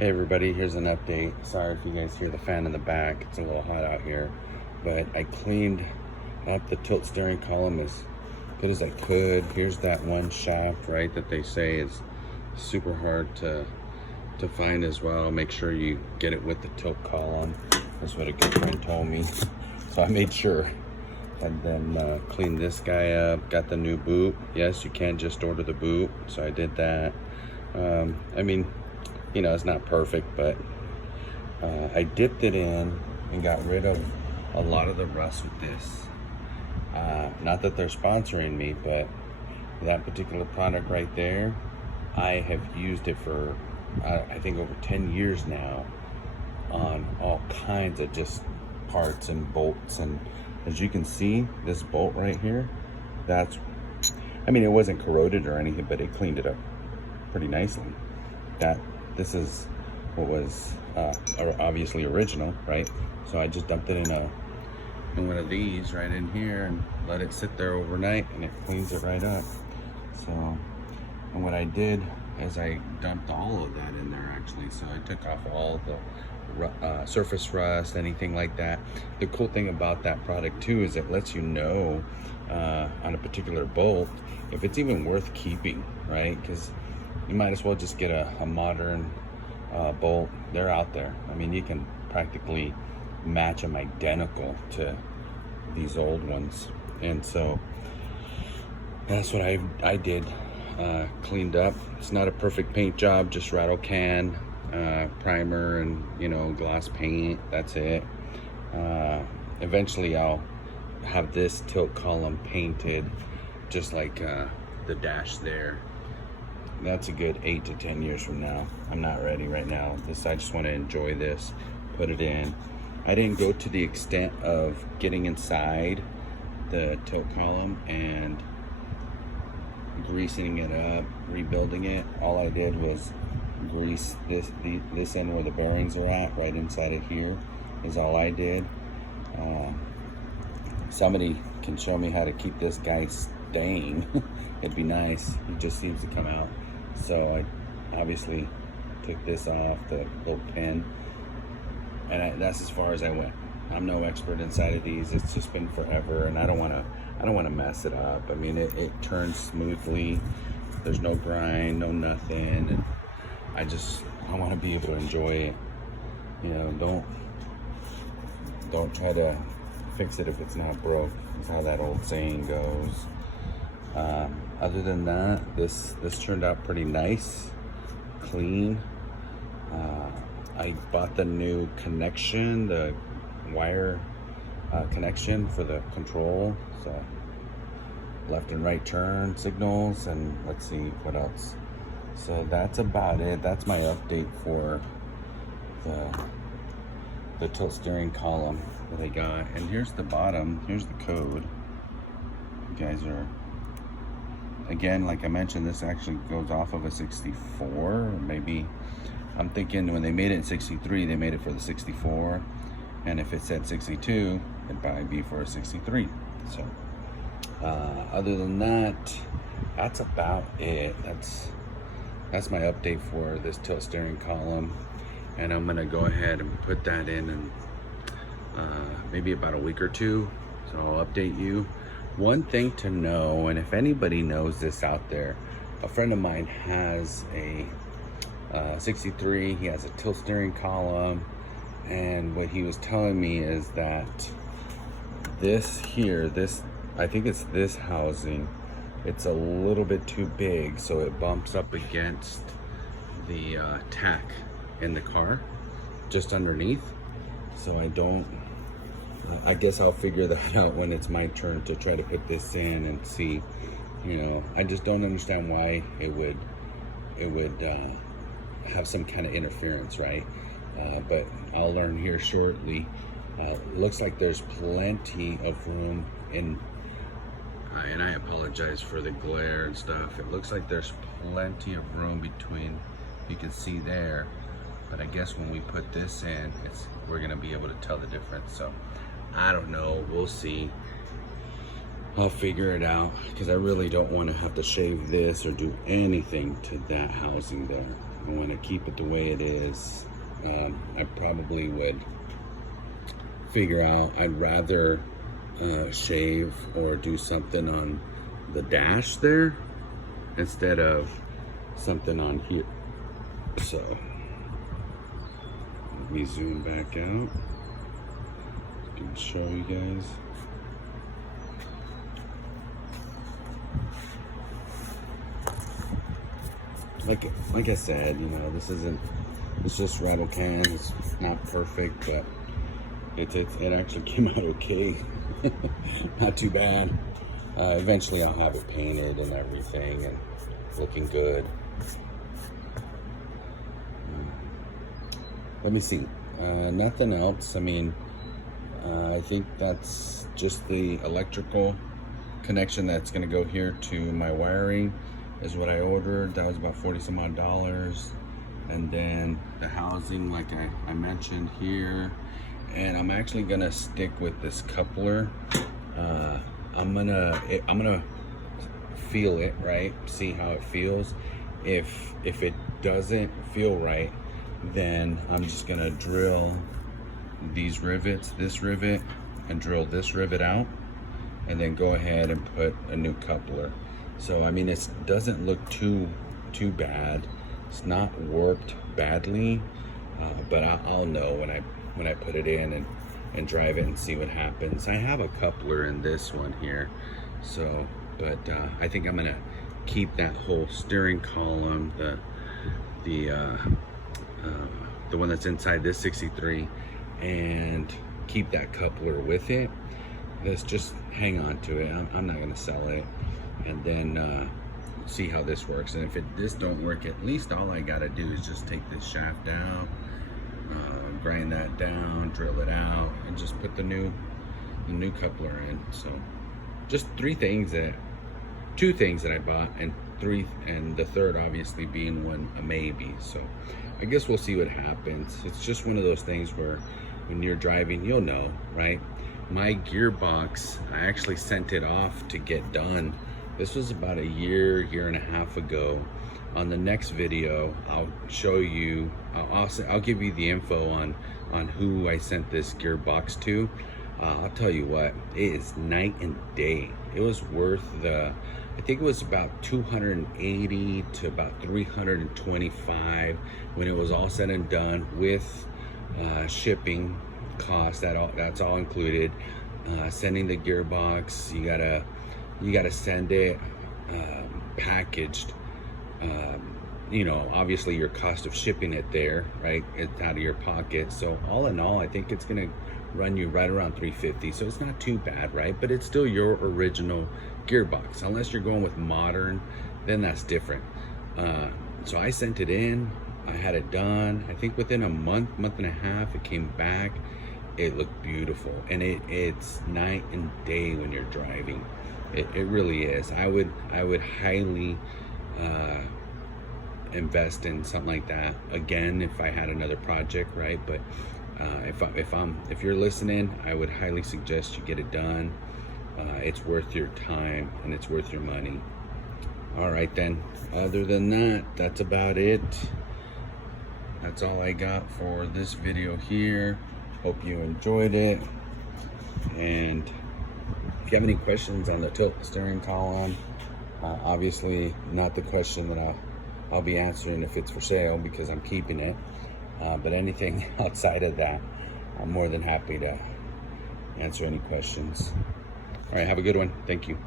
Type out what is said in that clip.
Hey everybody, here's an update. Sorry if you guys hear the fan in the back. It's a little hot out here. But I cleaned up the tilt steering column as good as I could. Here's that one shaft, right, that they say is super hard to find as well. Make sure you get it with the tilt column. That's what a good friend told me. So I made sure. And then cleaned this guy up, got the new boot. Yes, you can just order the boot, so I did that. I mean, you know, it's not perfect, but I dipped it in and got rid of a lot of the rust with this. Not that they're sponsoring me, but that particular product right there, I have used it for, I think over 10 years now on all kinds of just parts and bolts. And as you can see, this bolt right here, I mean, it wasn't corroded or anything, but it cleaned it up pretty nicely. This is what was obviously original, right? So I just dumped it in one of these right in here and let it sit there overnight, and it cleans it right up. So, and what I did is I dumped all of that in there actually. So I took off all the surface rust, anything like that. The cool thing about that product too is it lets you know on a particular bolt if it's even worth keeping, right? Because you might as well just get a modern bolt. They're out there. I mean, you can practically match them identical to these old ones. And so that's what I did. Cleaned up. It's not a perfect paint job, just rattle can, primer, and, you know, gloss paint. That's it. Eventually I'll have this tilt column painted just like the dash there. That's a good 8 to 10 years from now. I'm not ready right now. I just want to enjoy this, put it in. I didn't go to the extent of getting inside the tilt column and greasing it up, rebuilding it. All I did was grease this end where the bearings are at, right inside of here, is all I did. Somebody can show me how to keep this guy staying. It'd be nice. He just seems to come out. So I obviously took this off, the little pin, and that's as far as I went. I'm no expert inside of these. It's just been forever, and I don't want to mess it up. I mean, it turns smoothly. There's no grind, no nothing, and I want to be able to enjoy it. You know, don't try to fix it if it's not broke. That's how that old saying goes. Other than that, this turned out pretty nice, clean. I bought the new connection, the wire connection for the control. So left and right turn signals, and let's see what else. So that's about it. That's my update for the tilt steering column that I got. And here's the bottom. Here's the code. You guys are, again, like I mentioned, this actually goes off of a 64, or maybe, I'm thinking when they made it in 63, they made it for the 64. And if it said 62, it'd probably be for a 63. So, other than that, that's about it. That's my update for this tilt steering column. And I'm gonna go ahead and put that in maybe about a week or two. So I'll update you. One thing to know, and if anybody knows this out there, a friend of mine has a 63, he has a tilt steering column, and what he was telling me is that this here, I think it's this housing, it's a little bit too big, so it bumps up against the tack in the car, just underneath. So I guess I'll figure that out when it's my turn to try to put this in and see. You know, I just don't understand why it would have some kind of interference, right? But I'll learn here shortly. Looks like there's plenty of room in, and I apologize for the glare and stuff. It looks like there's plenty of room between, you can see there. But I guess when we put this in, we're gonna be able to tell the difference. So I don't know, we'll see. I'll figure it out, because I really don't want to have to shave this or do anything to that housing there. I want to keep it the way it is. I probably would figure out, I'd rather shave or do something on the dash there instead of something on here. So let me zoom back out. I can show you guys. Like I said, you know, it's just rattle can. It's not perfect, but it actually came out okay. Not too bad. Eventually I'll have it painted and everything and looking good. Let me see. Nothing else. I mean, I think that's just the electrical connection that's going to go here to my wiring is what I ordered. That was about 40 some odd dollars. And then the housing, like I mentioned here. And I'm actually gonna stick with this coupler. I'm gonna feel it, right? See how it feels. If it doesn't feel right, then I'm just gonna drill these rivets, this rivet, and drill this rivet out, and then go ahead and put a new coupler. So I mean, it doesn't look too bad. It's not warped badly, but I'll know when I put it in and drive it and see what happens. I have a coupler in this one here, so but I think I'm gonna keep that whole steering column, the one that's inside this 63, and keep that coupler with it. Let's just hang on to it. I'm not gonna sell it, and then see how this works. And if this don't work, at least all I gotta do is just take this shaft out, grind that down, drill it out, and just put the new coupler in. So just two things that I bought, and the third obviously being a maybe. So I guess we'll see what happens. It's just one of those things where when you're driving, you'll know, right? My gearbox, I actually sent it off to get done. This was about a year and a half ago. On the next video, I'll show you, I'll give you the info on who I sent this gearbox to. I'll tell you what, it is night and day. It was worth I think it was about 280 to about 325 when it was all said and done with shipping costs. That's all included. Sending the gearbox, you gotta send it packaged. You know, obviously your cost of shipping it there, right? It's out of your pocket. So all in all, I think it's gonna run you right around 350. So it's not too bad, right? But it's still your original gearbox. Unless you're going with modern, then that's different. So I sent it in, I had it done. I think within a month and a half, it came back. It looked beautiful, and it's night and day when you're driving. It really is. I would highly invest in something like that again if I had another project, right? But if you're listening, I would highly suggest you get it done. It's worth your time and it's worth your money. All right then, other than that, that's about it. That's all I got for this video here. Hope you enjoyed it, and if you have any questions on the tilt steering column, obviously not the question that I'll be answering if it's for sale, because I'm keeping it, but anything outside of that, I'm more than happy to answer any questions. All right, have a good one. Thank you.